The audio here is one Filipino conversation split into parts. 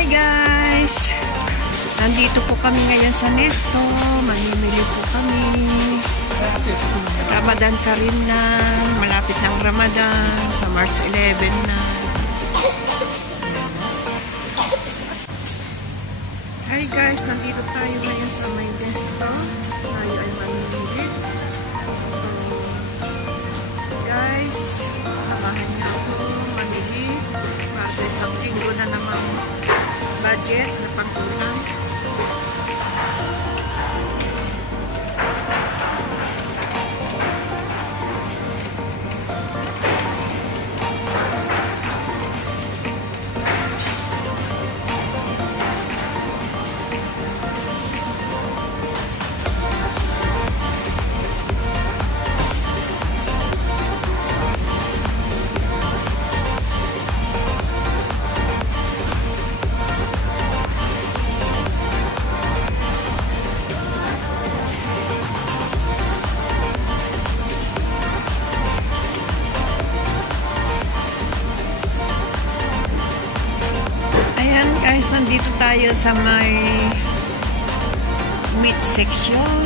Hi guys! Nandito po kami ngayon sa Nesto. Mamimili po kami. Ramadan ka rin na. Malapit ng Ramadan. Sa March 11 na. Hi guys! Nandito tayo ngayon sa may Nesto. Tayo ay mamimili. So, guys, samahan niyo ako mamili. Para sa isang linggo na namang budget na pangkulang. Guys, nandito tayo sa may meat section,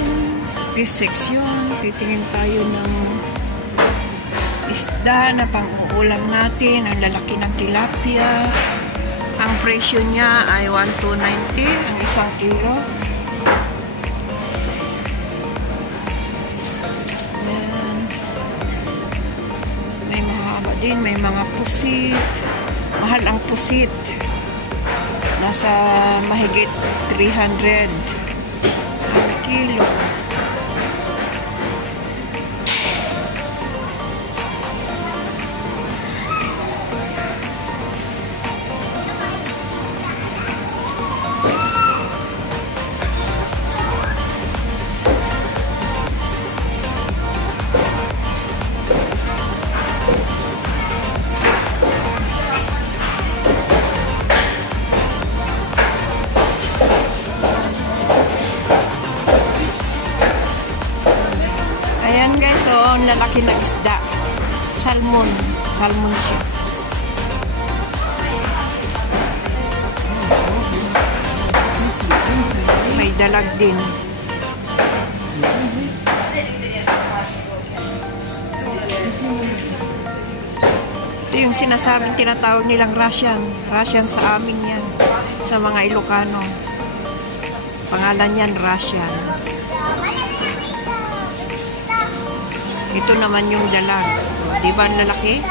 fish section. Titingin tayo ng isda na pang-uulam natin. Ang lalaki ng tilapia. Ang presyo niya ay 1,290 ang isang kilo. Yan. May mahaba din, may mga pusit. Mahal ang pusit. Nasa mahigit 300 ang kilo. Ang lalaki ng isda. Salmon. Salmon siya. May dalag din. Ito yung sinasabing tinatawag nilang Russian. Russian sa amin yan. Sa mga Ilocano. Pangalan yan Russian. Ito naman yung dalag. Di ba ang lalaki?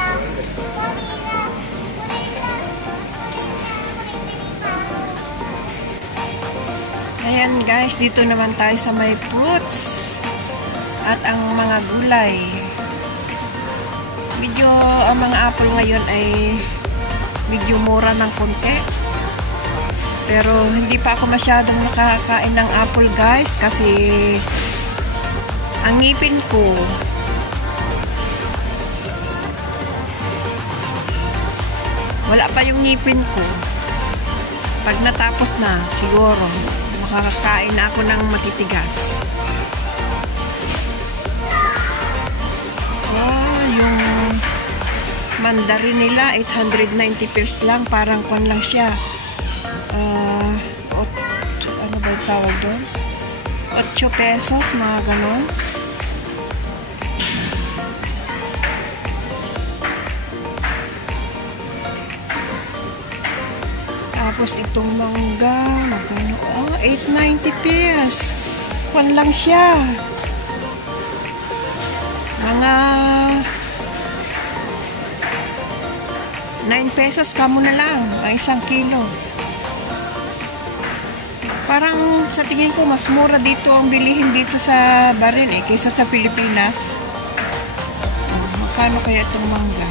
Ayan guys, dito naman tayo sa may fruits. At ang mga gulay. Medyo, ang mga apple ngayon ay medyo mura ng konti. Pero hindi pa ako masyadong nakakain ng apple guys. Kasi ang ngipin ko wala pa yung ngipin ko. Pag natapos na, siguro, makakakain na ako ng matitigas. Oh, yung mandarin nila, 890 pesos lang. Parang kwan lang siya. Ano ba yung tawag doon? 8 pesos, mga ganon. Tapos itong mangga, magkano? Oh, 890 pesos. Kwan lang siya. Mga 9 pesos kamo na lang ang isang kilo. Parang sa tingin ko mas mura dito ang bilihin dito sa Bahrain kaysa sa Pilipinas. Oh, magkano kaya itong mangga?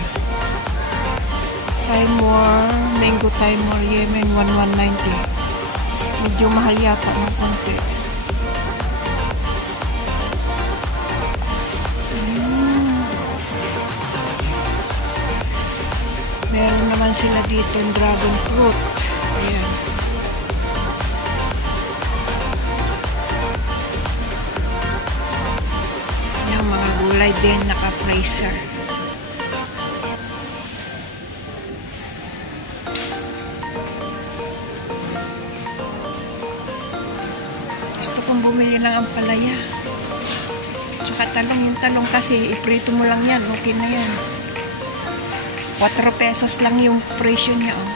Timor, mango Timor, Yemen, 1190. Medyo mahal yata ng konti. Meron naman sila dito yung dragon fruit. Ayan. Yung mga gulay din naka-freezer. bumili ng ampalaya. Tsaka talong, yung talong kasi iprito mo lang yan, okay na yan. 4 pesos lang yung presyo niya. Oh.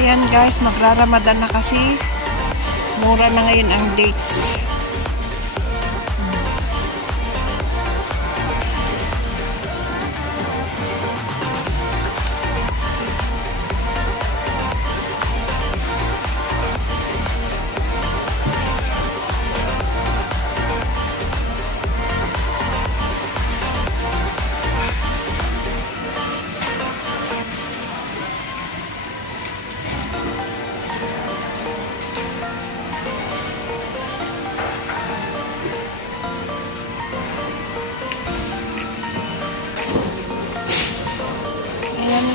Ayan guys, magra-Ramadan na kasi. Mura na ngayon ang dates.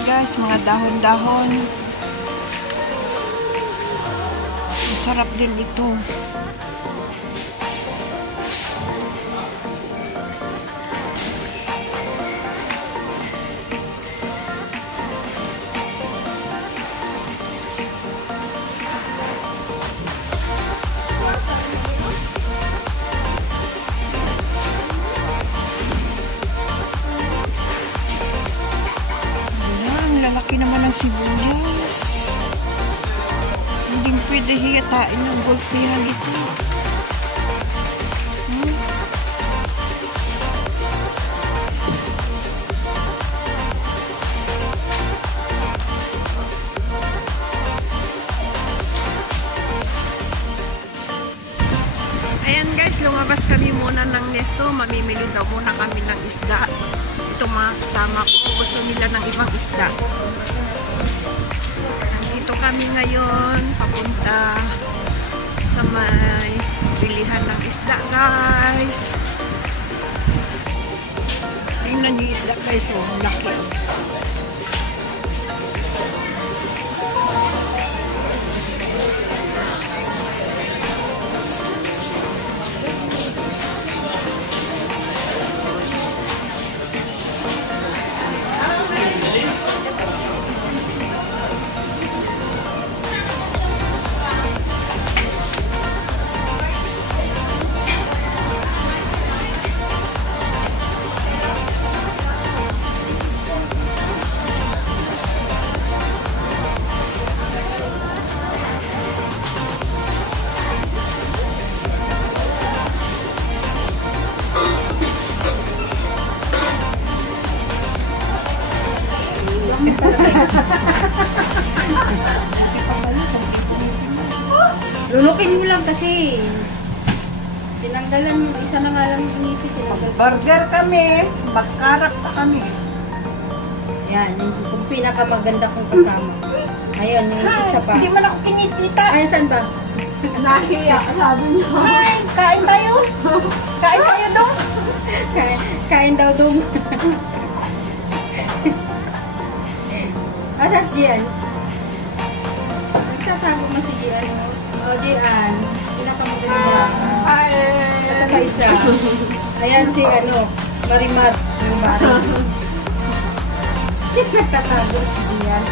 Guys, mga dahon-dahon. Masarap din ito. Laki naman ng sibuyas. Hindi pwede hiyatain ng gulpihan ito. Ayan guys, lumabas kami muna ng Nesto. Mamimili daw muna kami ng isda. Itong mga kasama ko, gusto nila ng ibang isda. Nandito kami ngayon, papunta sa may bilihan ng isda guys. Tingnan yung isda guys, oh, laki. Lulukin mo lang kasi. Tinanggalan mo, isa na nga lang yung inipis. Burger kami, magkarak pa kami. Yan, yung pinakamaganda kong kasama. Ayun, yung isa pa. Hindi man ako kinitita. Ay, saan ba? Nahiya, sabi niyo. Ay, kain tayo. Kain tayo dong. Kain daw dong. Asas diyan? Nagtatago mo si Gian. O, Gian. Pinakamaganda. At saka isa. Ayan si Marimar. Yung bari. Nagtatago si Gian.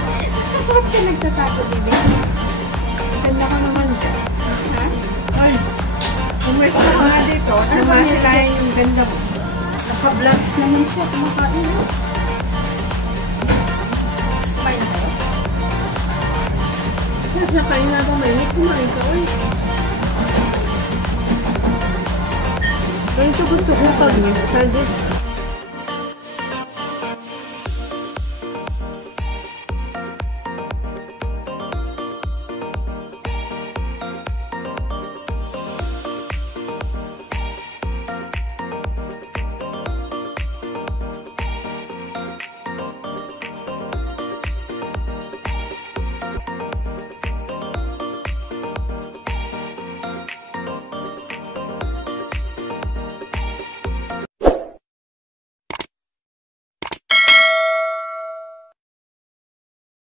Bakit ka nagtatago, Bibi? Ganda ka naman dyan. Ha? Ay, umwes na ka nga dito. Namasilayan yung ganda mo. Naka-vlogs naman siya. Kumakain. Kumain na tayo? Nakain na ba? May kumain ka. Uy. Ganito gusto ko pag sa